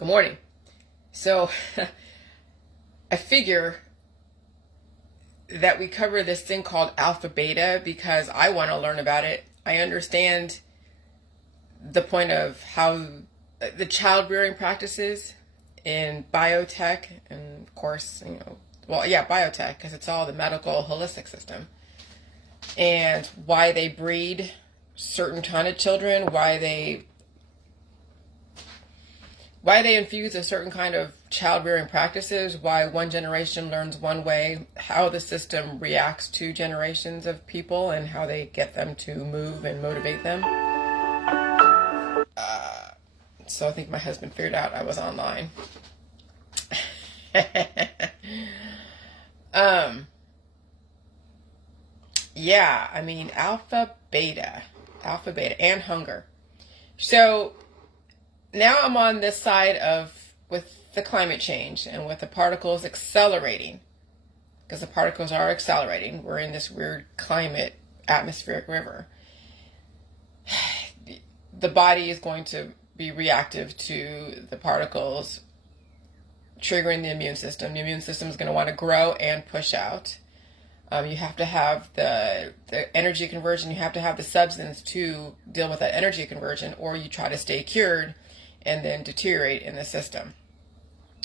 Good morning. So I figure that we cover this thing called alpha beta because I want to learn about it. I understand the point of how the childbearing practices in biotech, and of course, biotech, because it's all the medical holistic system, and why they breed certain kind of children, why they infuse a certain kind of childbearing practices, why one generation learns one way, how the system reacts to generations of people, and how they get them to move and motivate them. So I think my husband figured out I was online. Alpha, beta, and hunger. So now I'm on this side with the climate change and with the particles accelerating, because the particles are accelerating. We're in this weird climate atmospheric river. The body is going to be reactive to the particles, triggering the immune system. The immune system is going to want to grow and push out. You have to have the energy conversion. You have to have the substance to deal with that energy conversion, or you try to stay cured and then deteriorate in the system.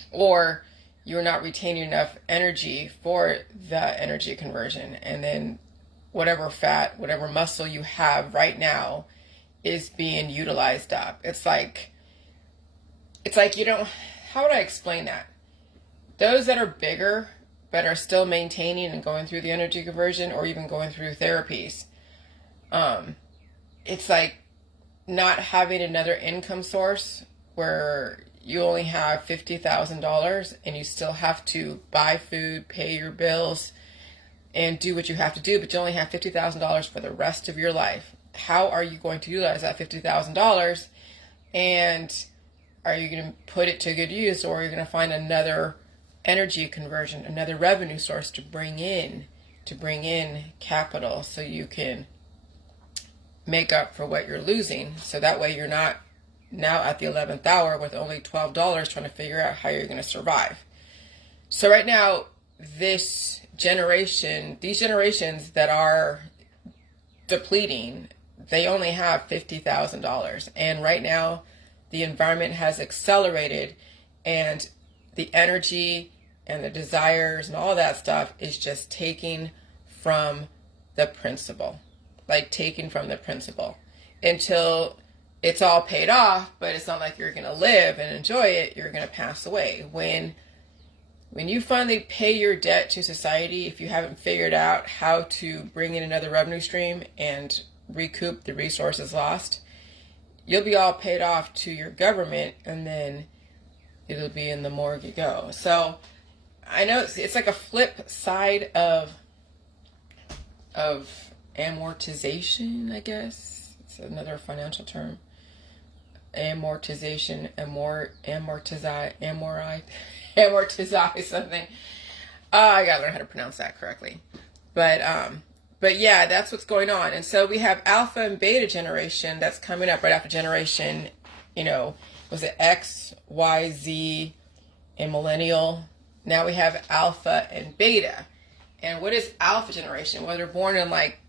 Or you're not retaining enough energy for the energy conversion, and then whatever fat, whatever muscle you have right now is being utilized up. It's like how would I explain that? Those that are bigger but are still maintaining and going through the energy conversion, or even going through therapies, it's like not having another income source where you only have $50,000 and you still have to buy food, pay your bills, and do what you have to do, but you only have $50,000 for the rest of your life. How are you going to utilize that $50,000? And are you going to put it to good use, or are you going to find another energy conversion, another revenue source to bring in capital so you can make up for what you're losing? So that way you're not now at the 11th hour with only $12 trying to figure out how you're going to survive. So right now, these generations that are depleting, they only have $50,000. And right now, the environment has accelerated, and the energy and the desires and all that stuff is just taking from the principle. Like taking from the principle until it's all paid off, but it's not like you're going to live and enjoy it. You're going to pass away. When you finally pay your debt to society, if you haven't figured out how to bring in another revenue stream and recoup the resources lost, you'll be all paid off to your government, and then it'll be in the morgue you go. So I know it's like a flip side of amortization, I guess. It's another financial term. Amortization, amortize something. I gotta learn how to pronounce that correctly. But yeah, that's what's going on. And so we have alpha and beta generation that's coming up right after generation, was it X, Y, Z, and millennial? Now we have alpha and beta. And what is alpha generation? Well, they're born in like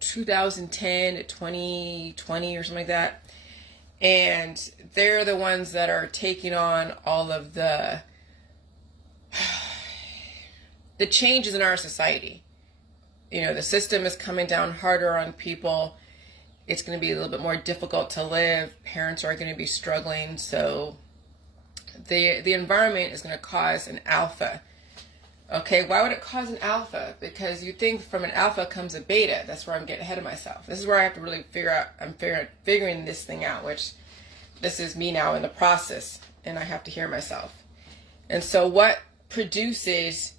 2010 to 2020 or something like that. And they're the ones that are taking on all of the changes in our society. The system is coming down harder on people. It's going to be a little bit more difficult to live. Parents are going to be struggling. So the environment is going to cause an alpha. Okay, why would it cause an alpha? Because you think from an alpha comes a beta. That's where I'm getting ahead of myself. This is where I have to really figure out. I'm figuring this thing out, which this is me now in the process, and I have to hear myself. And so what produces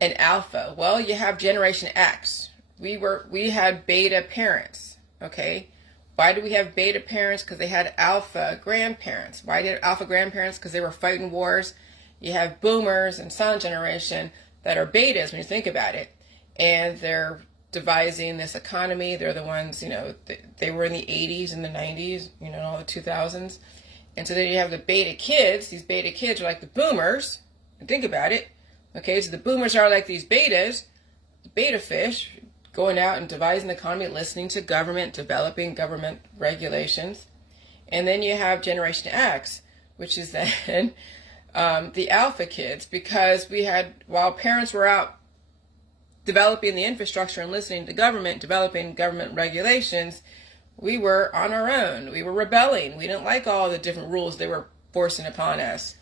an alpha? Well, you have Generation X. We had beta parents. Okay, why do we have beta parents? Because they had alpha grandparents. Why did alpha grandparents? Because they were fighting wars. You have boomers and silent generation that are betas when you think about it, and they're devising this economy. They're the ones, they were in the 80s and the 90s, all the 2000s, And so then you have the beta kids. These beta kids are like the boomers. And think about it. Okay, so the boomers are like these betas, the beta fish, going out and devising the economy, listening to government, developing government regulations. And then you have Generation X, which is then the alpha kids, because we had, while parents were out developing the infrastructure and listening to government, developing government regulations, we were on our own. We were rebelling. We didn't like all the different rules they were forcing upon us.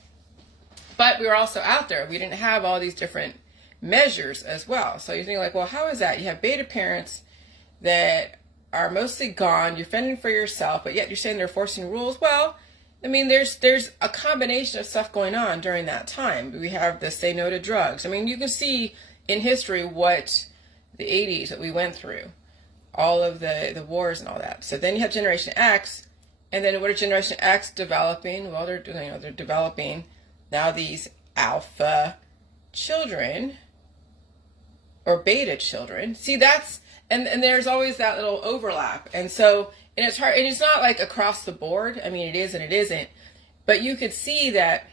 But we were also out there. We didn't have all these different measures as well. So you think like, well, how is that? You have beta parents that are mostly gone. You're fending for yourself, but yet you're saying they're forcing rules. Well, I mean, there's a combination of stuff going on during that time. We have the say no to drugs. I mean, you can see in history what the 80s that we went through, all of the wars and all that. So then you have Generation X, and then what are Generation X developing? Well, they're developing now these alpha children or beta children. See, that's and there's always that little overlap. And so, and it's hard, and it's not like across the board. I mean, it is and it isn't. But you could see that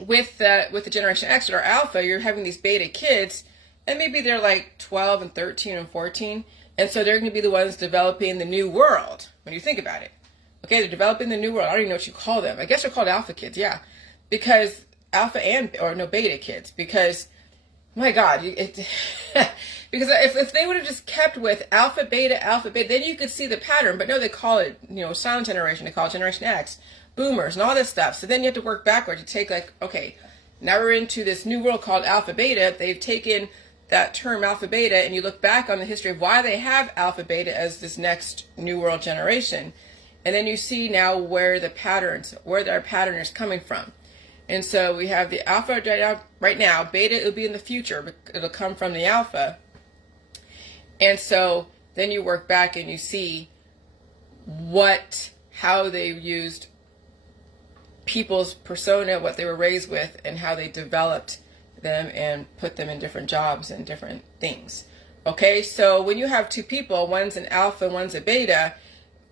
with the Generation X or alpha, you're having these beta kids, and maybe they're like 12 and 13 and 14. And so they're going to be the ones developing the new world when you think about it. Okay, they're developing the new world. I don't even know what you call them. I guess they're called alpha kids, yeah. Because alpha beta kids. Because, my God, because if they would have just kept with alpha, beta, then you could see the pattern. But no, they call it, silent generation. They call it Generation X, boomers, and all this stuff. So then you have to work backwards. You take like, okay, now we're into this new world called alpha, beta. They've taken that term alpha, beta, and you look back on the history of why they have alpha, beta as this next new world generation. And then you see now where their pattern is coming from. And so we have the alpha right now, beta it'll be in the future, but it'll come from the alpha. And so then you work back and you see how they used people's persona, what they were raised with, and how they developed them and put them in different jobs and different things. Okay, so when you have two people, one's an alpha and one's a beta,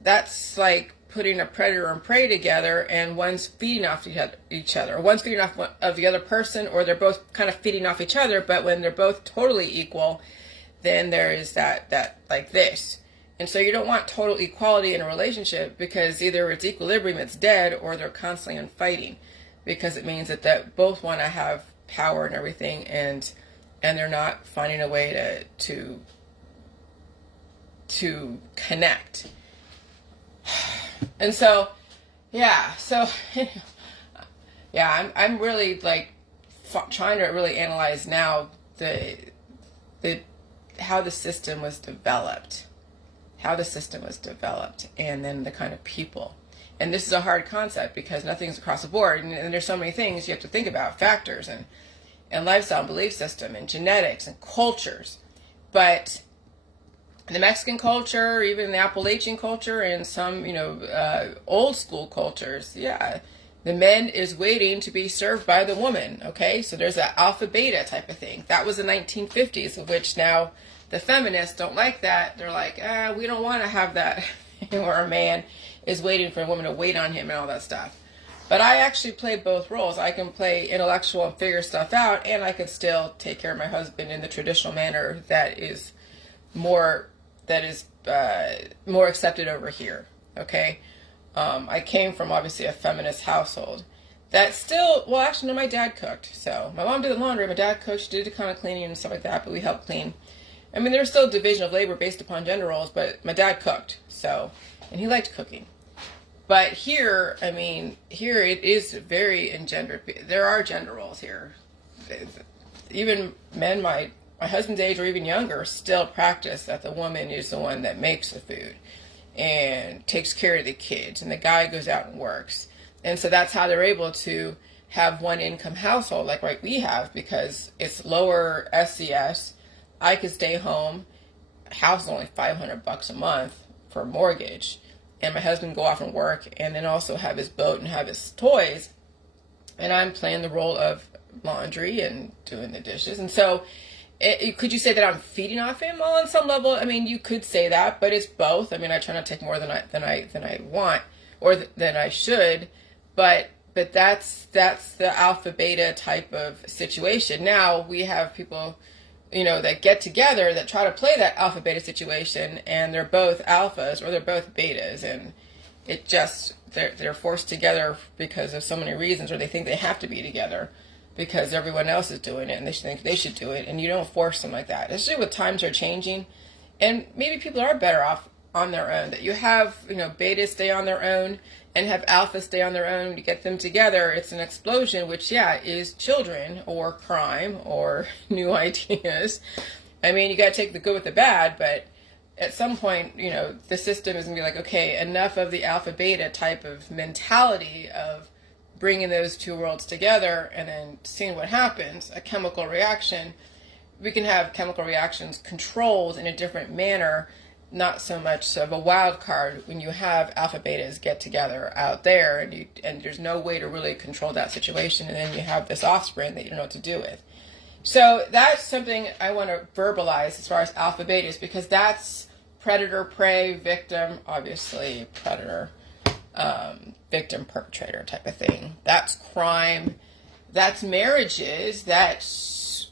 that's like putting a predator and prey together, and one's feeding off each other. One's feeding off of the other person, or they're both kind of feeding off each other, but when they're both totally equal, then there is that like this. And so you don't want total equality in a relationship, because either it's equilibrium, it's dead, or they're constantly in fighting, because it means that both want to have power and everything, and they're not finding a way to connect. And so, yeah, I'm really like trying to really analyze now how the system was developed, and then the kind of people. And this is a hard concept because nothing's across the board, and there's so many things you have to think about, factors and lifestyle and belief system and genetics and cultures. But the Mexican culture, even the Appalachian culture, and some, old school cultures, yeah, the man is waiting to be served by the woman, okay? So there's that alpha beta type of thing. That was the 1950s, of which now the feminists don't like that. They're like, we don't want to have that, where a man is waiting for a woman to wait on him and all that stuff. But I actually play both roles. I can play intellectual and figure stuff out, and I can still take care of my husband in the traditional manner that is more accepted over here, okay? I came from, obviously, a feminist household. That still, well, actually, no, my dad cooked. So my mom did the laundry, my dad cooked, she did the kind of cleaning and stuff like that, but we helped clean. I mean, there was still division of labor based upon gender roles, but my dad cooked, so, and he liked cooking. But here, I mean, here it is very engendered. There are gender roles here. Even men my husband's age or even younger still practice that the woman is the one that makes the food and takes care of the kids, and the guy goes out and works. And so that's how they're able to have one income household like we have, because it's lower SCS. I could stay home. House is only $500 a month for a mortgage, and my husband go off and work, and then also have his boat and have his toys, and I'm playing the role of laundry and doing the dishes. And so could you say that I'm feeding off him? Well, on some level, I mean, you could say that, but it's both. I mean, I try not to take more than I want, or than I should, but that's the alpha beta type of situation. Now we have people, that get together that try to play that alpha beta situation, and they're both alphas or they're both betas, and it just they're forced together because of so many reasons, or they think they have to be together because everyone else is doing it and they think they should do it, and you don't force them like that. Especially with times are changing, and maybe people are better off on their own. That you have betas stay on their own and have alphas stay on their own. You get them together, it's an explosion, which is children or crime or new ideas. I mean, you got to take the good with the bad, but at some point, the system is going to be like, okay, enough of the alpha beta type of mentality of bringing those two worlds together and then seeing what happens, a chemical reaction. We can have chemical reactions controlled in a different manner, not so much of a wild card when you have alpha betas get together out there and there's no way to really control that situation, and then you have this offspring that you don't know what to do with. So that's something I want to verbalize as far as alpha betas, because that's predator, prey, victim, obviously predator, victim, perpetrator type of thing. That's crime. That's marriages. That's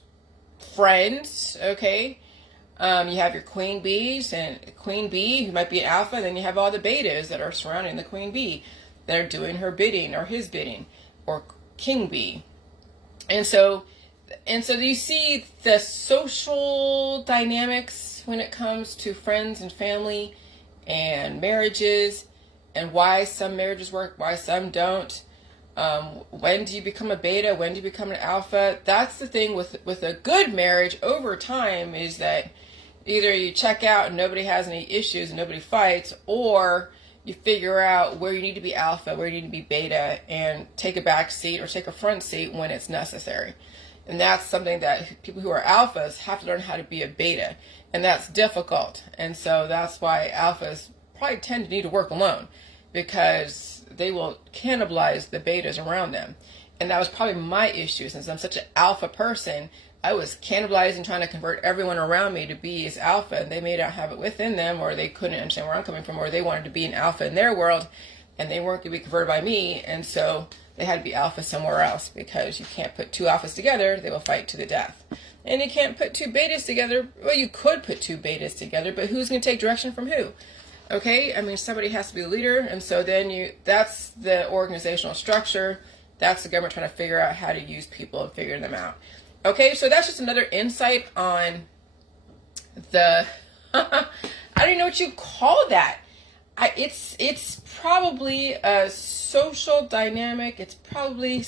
friends. Okay. You have your queen bees, and queen bee, who might be an alpha, and then you have all the betas that are surrounding the queen bee that are doing her bidding or his bidding, or king bee. And so you see the social dynamics when it comes to friends and family and marriages, and why some marriages work, why some don't. When do you become a beta? When do you become an alpha? That's the thing with a good marriage over time, is that either you check out and nobody has any issues and nobody fights, or you figure out where you need to be alpha, where you need to be beta, and take a back seat or take a front seat when it's necessary. And that's something that people who are alphas have to learn how to be a beta, and that's difficult. And so that's why alphas probably tend to need to work alone, because they will cannibalize the betas around them. And that was probably my issue. Since I'm such an alpha person, I was cannibalizing, trying to convert everyone around me to be as alpha, and they may not have it within them, or they couldn't understand where I'm coming from, or they wanted to be an alpha in their world and they weren't going to be converted by me, and so they had to be alpha somewhere else, because you can't put two alphas together, they will fight to the death. And you can't put two betas together. Well, you could put two betas together, but who's going to take direction from who? Okay, I mean, somebody has to be the leader, and so then that's the organizational structure. That's the government trying to figure out how to use people and figure them out. Okay, so that's just another insight on the, I don't even know what you call that. It's probably a social dynamic. It's probably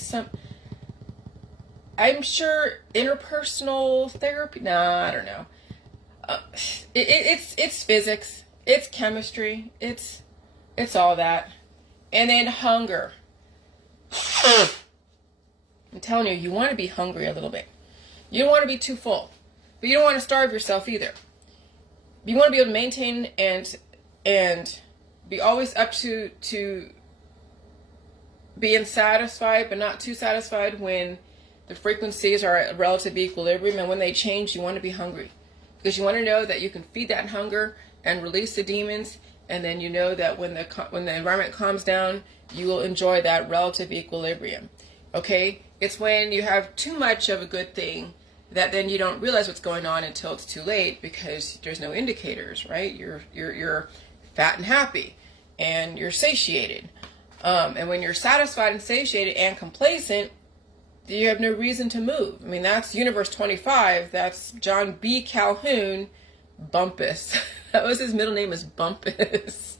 I'm sure interpersonal therapy. No, I don't know. It's physics. It's chemistry. It's all that. And then hunger. I'm telling you, you want to be hungry a little bit. You don't want to be too full, but you don't want to starve yourself either. You want to be able to maintain and be always up to being satisfied, but not too satisfied when the frequencies are at relative equilibrium. And when they change, you want to be hungry, because you want to know that you can feed that hunger and release the demons. And then you know that when the environment calms down, you will enjoy that relative equilibrium. Okay? It's when you have too much of a good thing that then you don't realize what's going on until it's too late, because there's no indicators, right? You're fat and happy, and you're satiated. And when you're satisfied and satiated and complacent, you have no reason to move. I mean, that's Universe 25. That's John B. Calhoun Bumpus. That was his middle name, is Bumpus.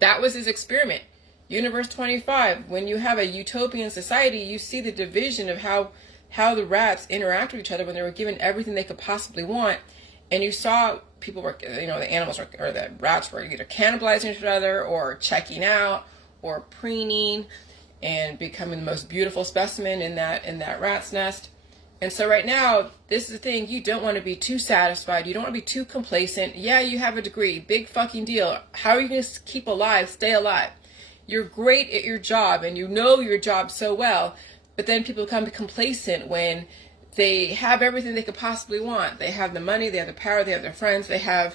That was his experiment. Universe 25. When you have a utopian society, you see the division of how the rats interact with each other when they were given everything they could possibly want. And you saw people were, the animals were, or the rats were either cannibalizing each other, or checking out, or preening, and becoming the most beautiful specimen in that rat's nest. And so right now, this is the thing, you don't want to be too satisfied. You don't want to be too complacent. Yeah, you have a degree. Big fucking deal. How are you going to keep alive, stay alive? You're great at your job, and you know your job so well, but then people become complacent when they have everything they could possibly want. They have the money, they have the power, they have their friends, they have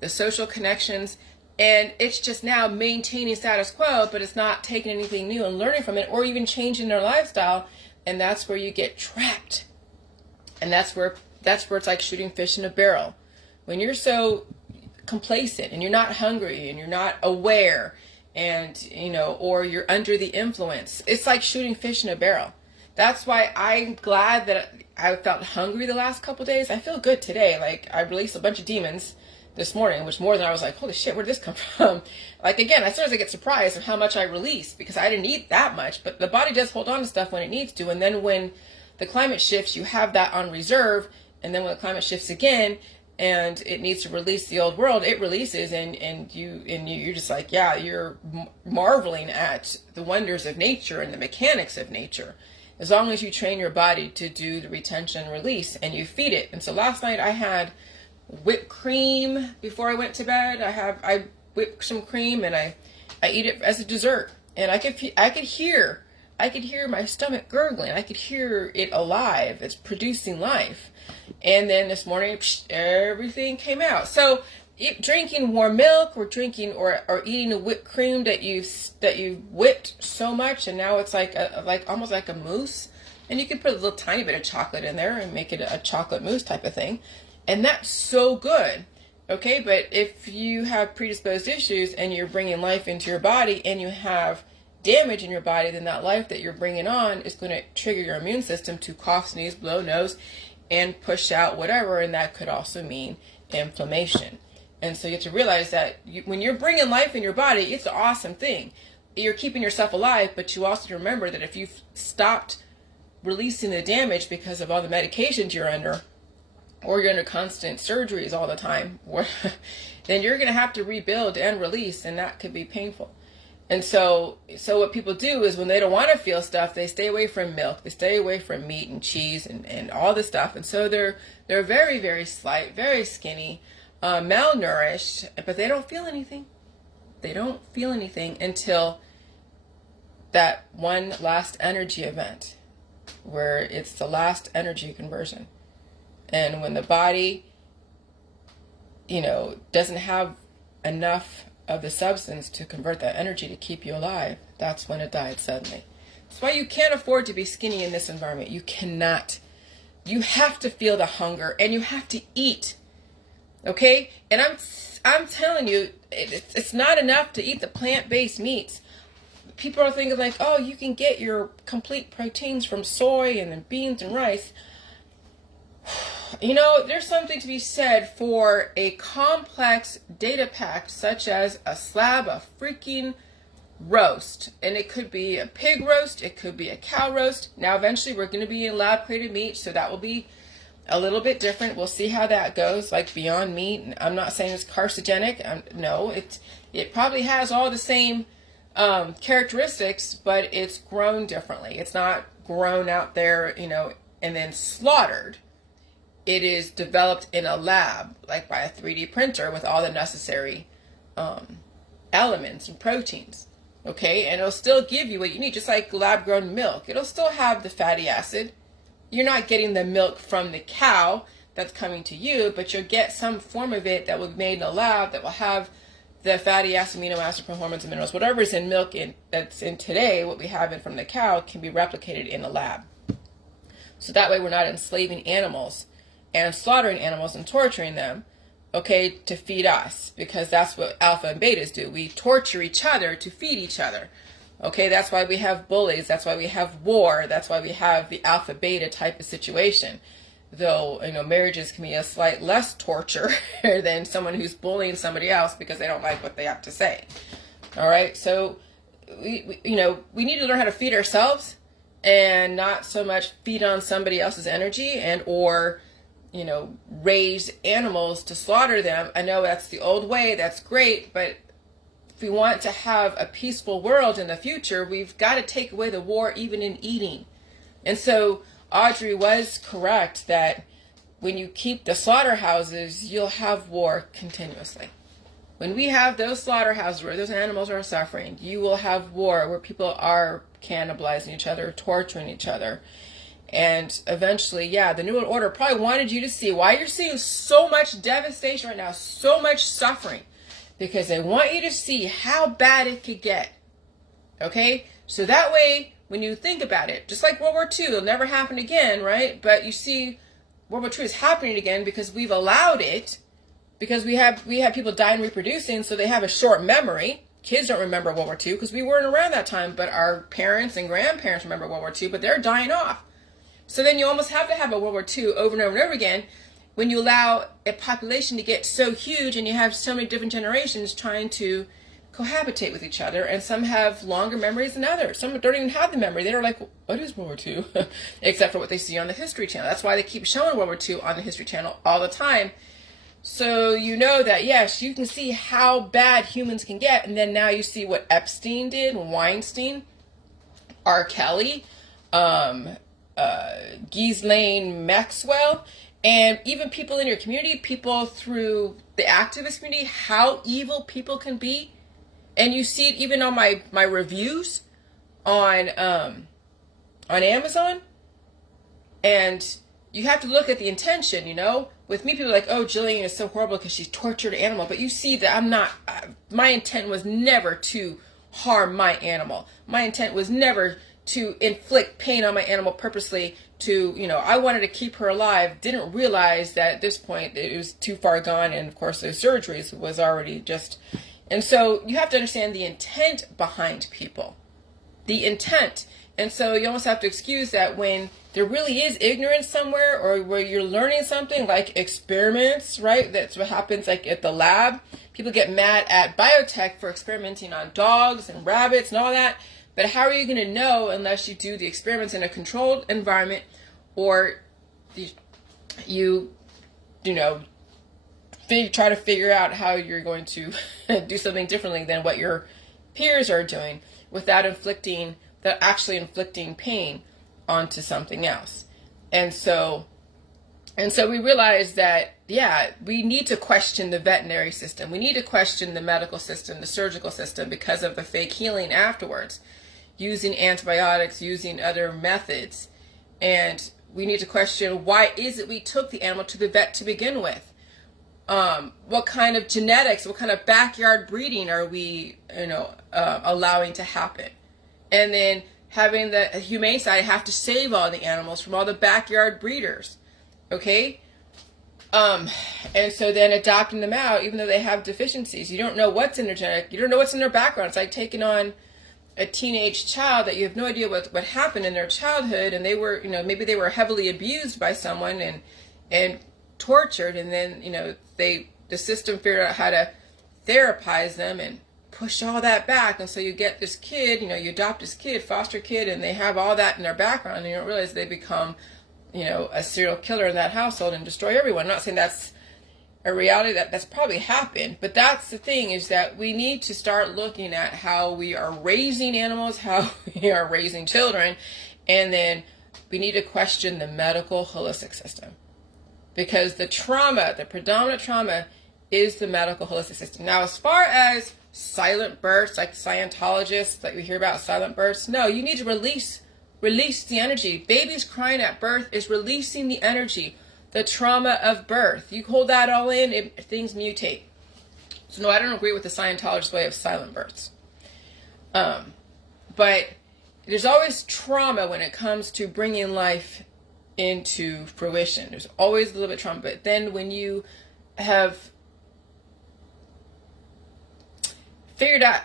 the social connections, And it's just now maintaining status quo, but it's not taking anything new and learning from it or even changing their lifestyle. And that's where you get trapped. And that's where it's like shooting fish in a barrel. When you're so complacent and you're not hungry and you're not aware and, or you're under the influence, it's like shooting fish in a barrel. That's why I'm glad that I felt hungry the last couple of days. I feel good today. Like, I released a bunch of demons this morning, which more than I was like, holy shit, where did this come from? Like, again, I sometimes get surprised at how much I release because I didn't eat that much, but the body does hold on to stuff when it needs to. And then when the climate shifts, you have that on reserve. And then when the climate shifts again and it needs to release the old world, it releases, and you're just like, yeah, you're marveling at the wonders of nature and the mechanics of nature. As long as you train your body to do the retention and release and you feed it. And so last night I had whipped cream before I went to bed. I whipped some cream and I eat it as a dessert. And I could hear my stomach gurgling. I could hear it alive. It's producing life. And then this morning, everything came out. So drinking warm milk or drinking or eating a whipped cream that you've whipped so much, and now it's like almost like a mousse, and you can put a little tiny bit of chocolate in there and make it a chocolate mousse type of thing, and that's so good. Okay, but if you have predisposed issues and you're bringing life into your body and you have damage in your body, then that life that you're bringing on is going to trigger your immune system to cough, sneeze, blow, nose, and push out whatever, and that could also mean inflammation. And so you have to realize that when you're bringing life in your body, it's an awesome thing. You're keeping yourself alive, but you also have to remember that if you've stopped releasing the damage because of all the medications you're under, or you're under constant surgeries all the time, then you're going to have to rebuild and release, and that could be painful. And so what people do is when they don't want to feel stuff, they stay away from milk, they stay away from meat and cheese and all this stuff. And so they're very, very slight, very skinny, malnourished, but they don't feel anything. They don't feel anything until that one last energy event where it's the last energy conversion. And when the body, doesn't have enough of the substance to convert that energy to keep you alive, that's when it died suddenly. That's why you can't afford to be skinny in this environment. You cannot. You have to feel the hunger and you have to eat. Okay? And I'm telling you, it's not enough to eat the plant-based meats. People are thinking like, oh, you can get your complete proteins from soy and then beans and rice. There's something to be said for a complex data pack such as a slab of freaking roast. And it could be a pig roast, it could be a cow roast. Now eventually we're going to be in lab created meat, so that will be a little bit different. We'll see how that goes, like Beyond Meat. I'm not saying it's carcinogenic. No, it probably has all the same characteristics, but it's grown differently. It's not grown out there, and then slaughtered. It is developed in a lab, like by a 3D printer with all the necessary elements and proteins. Okay, and it'll still give you what you need, just like lab-grown milk. It'll still have the fatty acid. You're not getting the milk from the cow that's coming to you, but you'll get some form of it that will be made in a lab that will have the fatty acid, amino acid, hormones, and minerals. Whatever is in milk that's in today, what we have in from the cow can be replicated in a lab. So that way we're not enslaving animals and slaughtering animals and torturing them, okay, to feed us, because that's what alpha and betas do. We torture each other to feed each other. Okay, that's why we have bullies, that's why we have war, that's why we have the alpha beta type of situation. Though, marriages can be a slight less torture than someone who's bullying somebody else because they don't like what they have to say. All right, so we need to learn how to feed ourselves and not so much feed on somebody else's energy and or raise animals to slaughter them. I know that's the old way, that's great, but if we want to have a peaceful world in the future, we've got to take away the war even in eating. And so Audrey was correct that when you keep the slaughterhouses, you'll have war continuously. When we have those slaughterhouses where those animals are suffering, you will have war where people are cannibalizing each other, torturing each other. And eventually, the New World Order probably wanted you to see why you're seeing so much devastation right now, so much suffering. because they want you to see how bad it could get. Okay? So that way, when you think about it, just like World War II, it'll never happen again, right? But you see, World War II is happening again because we've allowed it, because we have people dying and reproducing, so they have a short memory. Kids don't remember World War II because we weren't around that time, but our parents and grandparents remember World War II, but they're dying off. So then you almost have to have a World War II over and over and over again when you allow a population to get so huge and you have so many different generations trying to cohabitate with each other, and some have longer memories than others. Some don't even have the memory. They're like, what is World War II? Except for what they see on the History Channel. That's why they keep showing World War II on the History Channel all the time. So you know that, yes, you can see how bad humans can get. And then now you see what Epstein did, Weinstein, R. Kelly, Ghislaine Maxwell, and even people in your community, people through the activist community, how evil people can be. And you see it even on my reviews on Amazon. And you have to look at the intention, you know. With me, people are like, oh, Jillian is so horrible because she's tortured an animal. But you see that I'm not, my intent was never to harm my animal. My intent was never to inflict pain on my animal purposely to, you know, I wanted to keep her alive. Didn't realize that at this point it was too far gone. And of course, the surgeries was already just... And so you have to understand the intent behind people. The intent. And so you almost have to excuse that when there really is ignorance somewhere, or where you're learning something like experiments, right? That's what happens like at the lab. People get mad at biotech for experimenting on dogs and rabbits and all that. But how are you going to know unless you do the experiments in a controlled environment, or you know, try to figure out how you're going to do something differently than what your peers are doing without actually inflicting pain onto something else. And so we realize that, yeah, we need to question the veterinary system. We need to question the medical system, the surgical system, because of the fake healing afterwards, using antibiotics, using other methods. And we need to question, why is it we took the animal to the vet to begin with? What kind of genetics, what kind of backyard breeding are we, allowing to happen? And then having the humane side have to save all the animals from all the backyard breeders. Okay? And so then adopting them out, even though they have deficiencies, you don't know what's in their genetic, you don't know what's in their background. It's like taking on a teenage child that you have no idea what happened in their childhood, and they were, maybe they were heavily abused by someone and tortured, and then, the system figured out how to therapize them and push all that back. And so you get this kid, you adopt this kid, foster kid, and they have all that in their background, and you don't realize they become, a serial killer in that household and destroy everyone. I'm not saying that's a reality, that's probably happened, but that's the thing, is that we need to start looking at how we are raising animals, how we are raising children, and then we need to question the medical holistic system. Because the predominant trauma is the medical holistic system. Now, as far as silent births, like Scientologists, like we hear about silent births, no, you need to release the energy. Babies crying at birth is releasing the energy, the trauma of birth. You hold that all in, things mutate. So no, I don't agree with the Scientologist way of silent births. But there's always trauma when it comes to bringing life into fruition. There's always a little bit of trauma. But then when you have figured out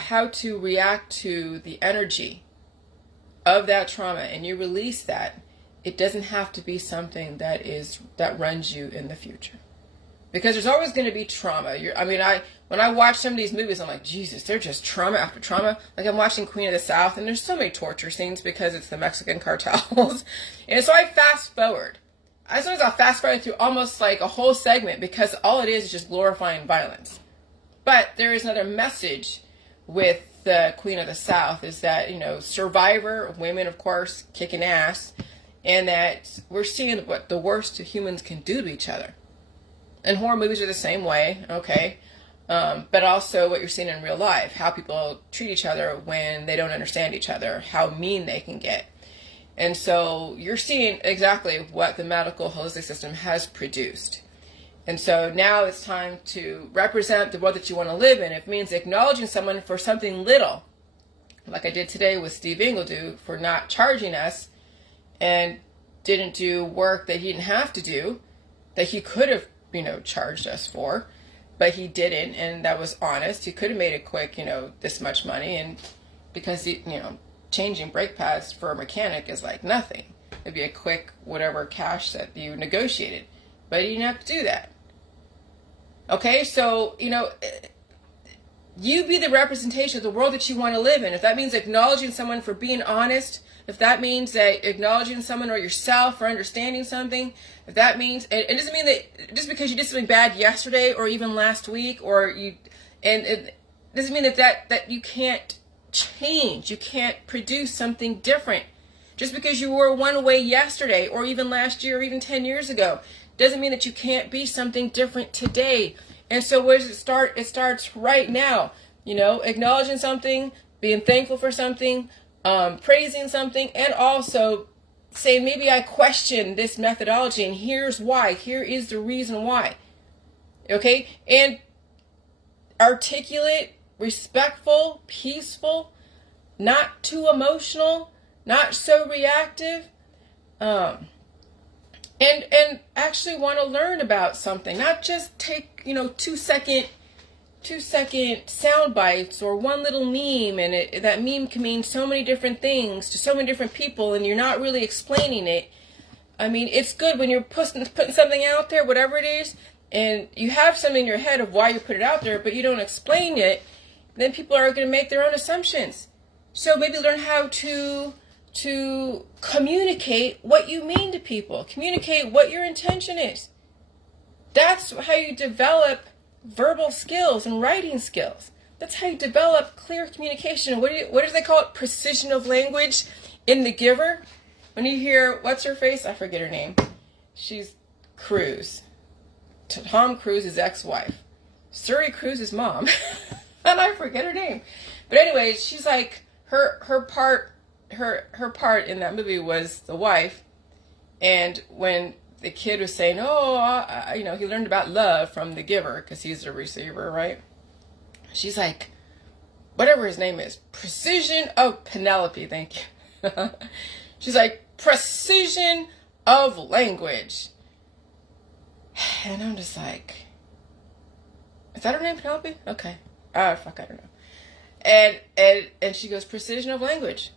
how to react to the energy of that trauma, and you release that, it doesn't have to be something that runs you in the future. Because there's always going to be trauma. When I watch some of these movies, I'm like, Jesus, they're just trauma after trauma. Like I'm watching Queen of the South, and there's so many torture scenes because it's the Mexican cartels. And so I fast forward. Sometimes I'll fast forward through almost like a whole segment, because all it is just glorifying violence. But there is another message with the Queen of the South, is that, survivor, women, of course, kicking ass, and that we're seeing what the worst humans can do to each other. And horror movies are the same way, okay? But also what you're seeing in real life, how people treat each other when they don't understand each other, how mean they can get. And so you're seeing exactly what the medical holistic system has produced. And so now it's time to represent the world that you want to live in. It means acknowledging someone for something little, like I did today with Steve Ingledew for not charging us and didn't do work that he didn't have to do, that he could have, charged us for, but he didn't, and that was honest. He could have made it quick, this much money, and because, changing brake pads for a mechanic is like nothing. It'd be a quick whatever cash that you negotiated, but you didn't have to do that. Okay, so, you be the representation of the world that you want to live in. If that means acknowledging someone for being honest, if that means that acknowledging someone or yourself for understanding something, if that means, it doesn't mean that just because you did something bad yesterday or even last week, and it doesn't mean that you can't change, you can't produce something different. Just because you were one way yesterday or even last year or even 10 years ago, doesn't mean that you can't be something different today. And so where does it start? It starts right now, acknowledging something, being thankful for something, praising something, and also saying, maybe I question this methodology and here's why. Here is the reason why. Okay? And articulate, respectful, peaceful, not too emotional, not so reactive, and actually want to learn about something, not just take 2-second sound bites or one little meme, and that meme can mean so many different things to so many different people, and you're not really explaining it. I mean, it's good when you're putting something out there, whatever it is, and you have something in your head of why you put it out there, but you don't explain it, then people are going to make their own assumptions. So maybe learn how to communicate what you mean to people. Communicate what your intention is. That's how you develop verbal skills and writing skills. That's how you develop clear communication. What do they call it? Precision of language in The Giver. When you hear, what's her face? I forget her name. She's Cruise. Tom Cruise's ex-wife. Suri Cruise's mom. And I forget her name. But anyway, she's like, her part in that movie was the wife, and when the kid was saying, he learned about love from The Giver because he's a receiver, right? She's like, whatever his name is, precision of Penelope, thank you. She's like, precision of language. And I'm just like, is that her name, Penelope? Okay. I don't know. And she goes, precision of language.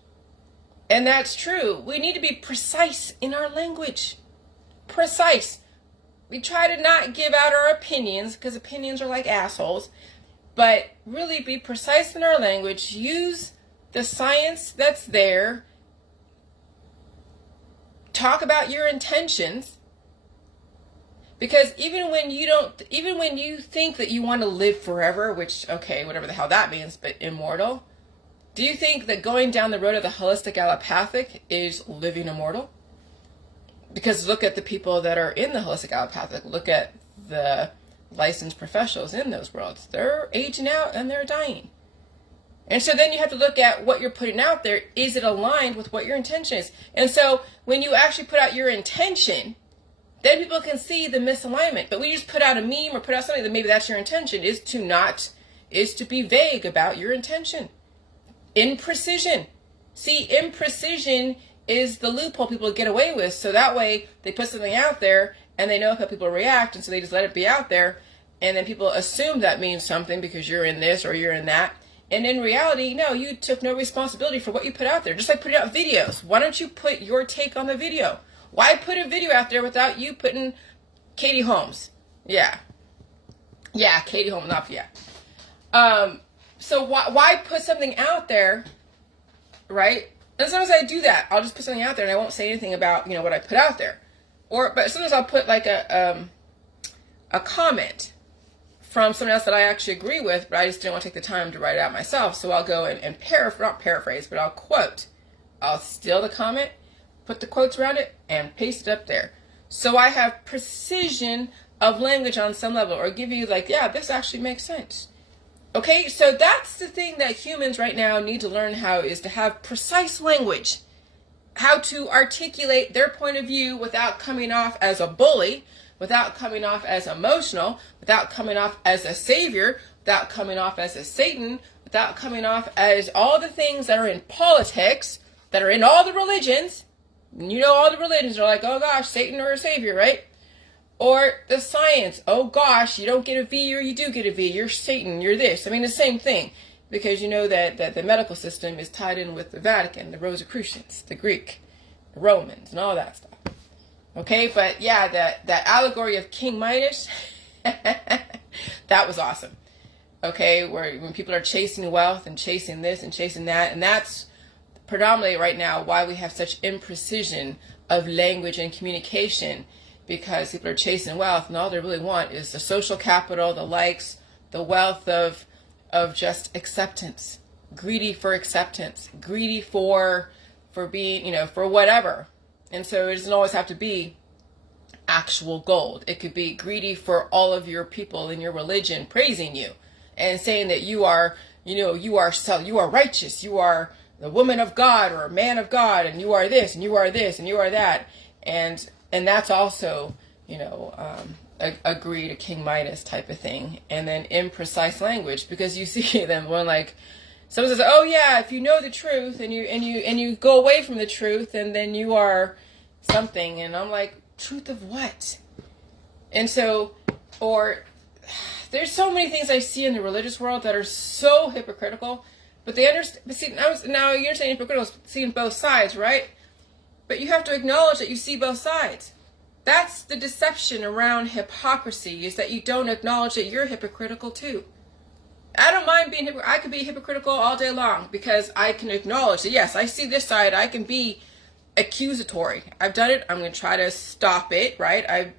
And that's true. We need to be precise in our language. Precise. We try to not give out our opinions because opinions are like assholes, but really be precise in our language. Use the science that's there. Talk about your intentions. Because even when you think that you want to live forever, which, okay, whatever the hell that means, but immortal, do you think that going down the road of the holistic allopathic is living immortal? Because look at the people that are in the holistic allopathic. Look at the licensed professionals in those worlds. They're aging out and they're dying. And so then you have to look at what you're putting out there. Is it aligned with what your intention is? And so when you actually put out your intention, then people can see the misalignment. But when you just put out a meme or put out something that maybe that's your intention, is to be vague about your intention. Imprecision. See, imprecision is the loophole people get away with. So that way they put something out there and they know how people react, and so they just let it be out there. And then people assume that means something because you're in this or you're in that. And in reality, no, you took no responsibility for what you put out there. Just like putting out videos. Why don't you put your take on the video? Why put a video out there without you putting Katie Holmes? Yeah, Katie Holmes, not yeah. So why put something out there, right? And sometimes I do that. I'll just put something out there and I won't say anything about, what I put out there. But sometimes I'll put like a comment from someone else that I actually agree with, but I just didn't want to take the time to write it out myself. So I'll go and not paraphrase, but I'll quote. I'll steal the comment, put the quotes around it, and paste it up there. So I have precision of language on some level, or give you like, yeah, this actually makes sense. Okay, so that's the thing that humans right now need to learn how, is to have precise language. How to articulate their point of view without coming off as a bully, without coming off as emotional, without coming off as a savior, without coming off as a Satan, without coming off as all the things that are in politics, that are in all the religions. You know, all the religions are like, oh gosh, Satan or a savior, right? Or the science, oh gosh, you don't get a V or you do get a V, you're Satan, you're this. I mean, the same thing, because you know that the medical system is tied in with the Vatican, the Rosicrucians, the Greek, the Romans, and all that stuff. Okay, but yeah, that allegory of King Midas, that was awesome. Okay, where when people are chasing wealth and chasing this and chasing that, and that's predominantly right now why we have such imprecision of language and communication, because people are chasing wealth and all they really want is the social capital, the likes, the wealth of just acceptance, greedy for acceptance, greedy for being, you know, for whatever. And so it doesn't always have to be actual gold. It could be greedy for all of your people in your religion praising you and saying that you are, you know, you are righteous, you are the woman of God or a man of God, and you are this and you are this and you are that. And that's also, you know, a greed, a King Midas type of thing. And then imprecise language, because you see them when like someone says, oh yeah, if you know the truth and you go away from the truth, and then you are something. And I'm like, truth of what? And so, or there's so many things I see in the religious world that are so hypocritical, but they understand. But see, now you're saying hypocritical, seeing both sides, right? But you have to acknowledge that you see both sides. That's the deception around hypocrisy, is that you don't acknowledge that you're hypocritical too. I don't mind being hypocritical. I could be hypocritical all day long, because I can acknowledge that, yes, I see this side. I can be accusatory. I've done it. I'm going to try to stop it, right? I'm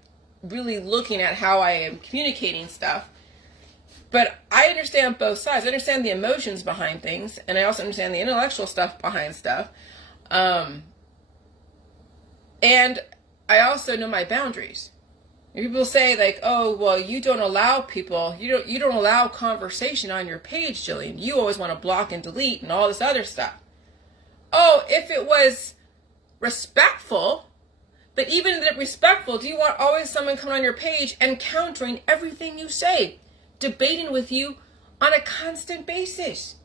really looking at how I am communicating stuff. But I understand both sides. I understand the emotions behind things, and I also understand the intellectual stuff behind stuff. And I also know my boundaries. People say like, oh, well, you don't allow people, you don't allow conversation on your page, Jillian. You always want to block and delete and all this other stuff. Oh, if it was respectful, but even if respectful, do you want always someone coming on your page and countering everything you say, debating with you on a constant basis?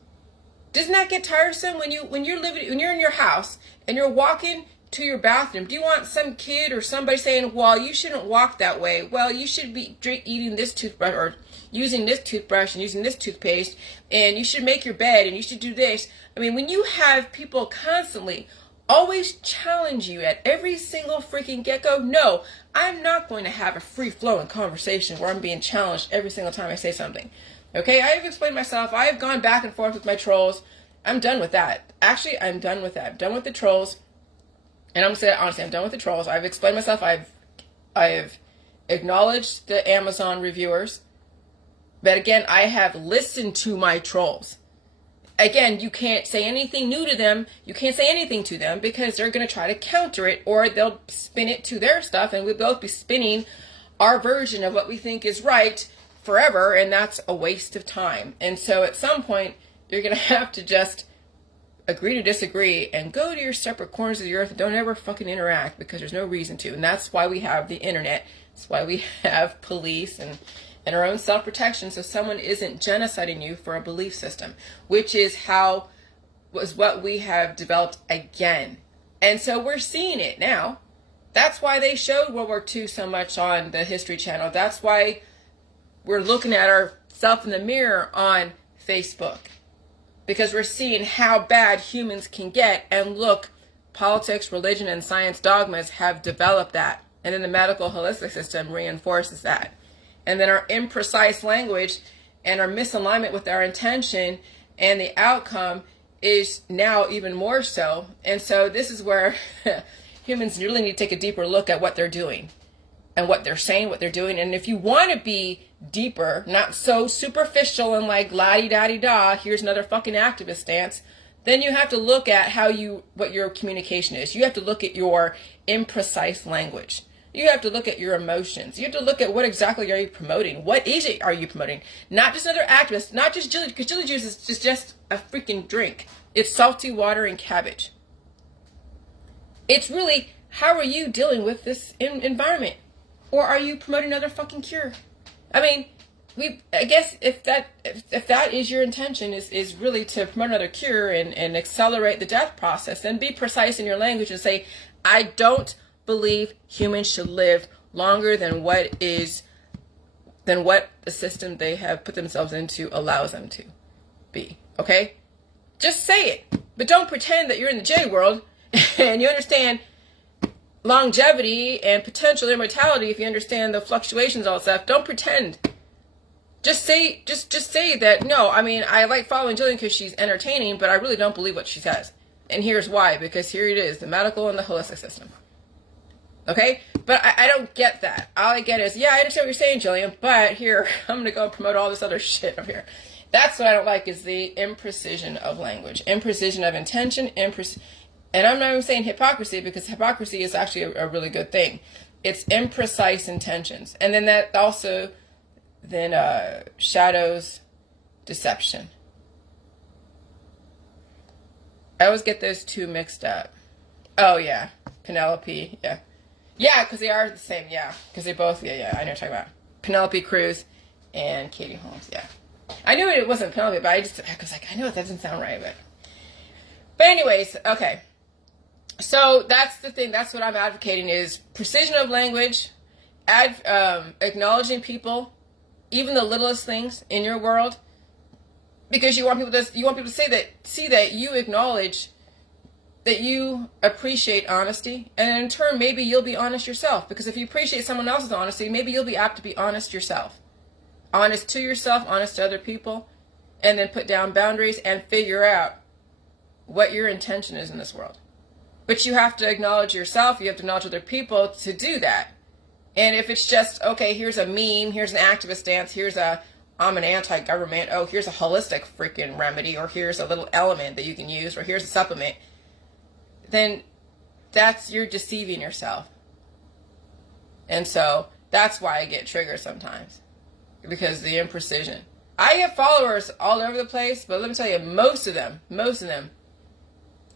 Doesn't that get tiresome when you're in your house and you're walking to your bathroom? Do you want some kid or somebody saying, well, you shouldn't walk that way, well, you should be eating this toothbrush or using this toothbrush and using this toothpaste, and you should make your bed and you should do this? I mean, when you have people constantly always challenge you at every single freaking get-go, no, I'm not going to have a free-flowing conversation where I'm being challenged every single time I say something. Okay, I have explained myself. I have gone back and forth with my trolls. I'm done with that. Actually, I'm done with that. I'm done with the trolls. And I'm going to say that honestly, I'm done with the trolls. I've explained myself. I've acknowledged the Amazon reviewers. But again, I have listened to my trolls. Again, you can't say anything new to them. You can't say anything to them, because they're going to try to counter it, or they'll spin it to their stuff, and we'll both be spinning our version of what we think is right forever, and that's a waste of time. And so at some point, you're going to have to just agree to disagree and go to your separate corners of the earth and don't ever fucking interact, because there's no reason to. And that's why we have the internet. That's why we have police and our own self-protection, so someone isn't genociding you for a belief system, which is what we have developed again. And so we're seeing it now. That's why they showed World War II so much on the History Channel. That's why we're looking at ourselves in the mirror on Facebook, because we're seeing how bad humans can get. And look, politics, religion, and science dogmas have developed that. And then the medical holistic system reinforces that. And then our imprecise language and our misalignment with our intention and the outcome is now even more so. And so this is where humans really need to take a deeper look at what they're doing and what they're saying, what they're doing. And if you want to be deeper, not so superficial and like la-di-da-di-da, here's another fucking activist stance, then you have to look at what your communication is. You have to look at your imprecise language. You have to look at your emotions. You have to look at what exactly are you promoting. What is it are you promoting? Not just another activist, not just jelly, because jelly juice is just a freaking drink. It's salty water and cabbage. It's really, how are you dealing with this environment? or are you promoting another fucking cure? I mean, I guess if that is your intention, is really to promote another cure and accelerate the death process, then be precise in your language and say, I don't believe humans should live longer than what the system they have put themselves into allows them to be. Okay? Just say it. But don't pretend that you're in the J world and you understand longevity and potential immortality. If you understand the fluctuations, all that stuff, don't pretend. Just say that, no, I mean, I like following Jillian because she's entertaining, but I really don't believe what she says. And here's why, because here it is, the medical and the holistic system. Okay? But I don't get that. All I get is, yeah, I understand what you're saying, Jillian, but here, I'm going to go promote all this other shit up here. That's what I don't like, is the imprecision of language, imprecision of intention, and I'm not even saying hypocrisy, because hypocrisy is actually a really good thing. It's imprecise intentions. And then that also shadows deception. I always get those two mixed up. Oh, yeah. Penelope, yeah. Yeah, because they are the same, yeah. Because they both, yeah, I know what you're talking about. Penelope Cruz and Katie Holmes, yeah. I knew it wasn't Penelope, but I was like, I know it doesn't sound right, but anyways, okay. So that's the thing. That's what I'm advocating, is precision of language, acknowledging people, even the littlest things in your world, because you want people to see that you acknowledge, that you appreciate honesty, and in turn, maybe you'll be honest yourself. Because if you appreciate someone else's honesty, maybe you'll be apt to be honest yourself. Honest to yourself, honest to other people, and then put down boundaries and figure out what your intention is in this world. But you have to acknowledge yourself, you have to acknowledge other people to do that. And if it's just, okay, here's a meme, here's an activist stance, I'm an anti-government, oh, here's a holistic freaking remedy, or here's a little element that you can use, or here's a supplement, then you're deceiving yourself. And so that's why I get triggered sometimes. Because the imprecision. I have followers all over the place, but let me tell you, most of them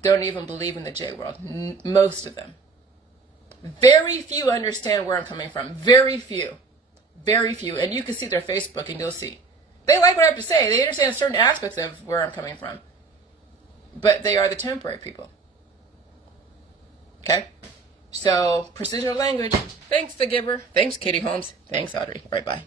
don't even believe in the J world. Most of them. Very few understand where I'm coming from. Very few. Very few. And you can see their Facebook and you'll see. They like what I have to say. They understand certain aspects of where I'm coming from. But they are the temporary people. Okay? So, precision of language. Thanks, The Giver. Thanks, Katie Holmes. Thanks, Audrey. All right, bye.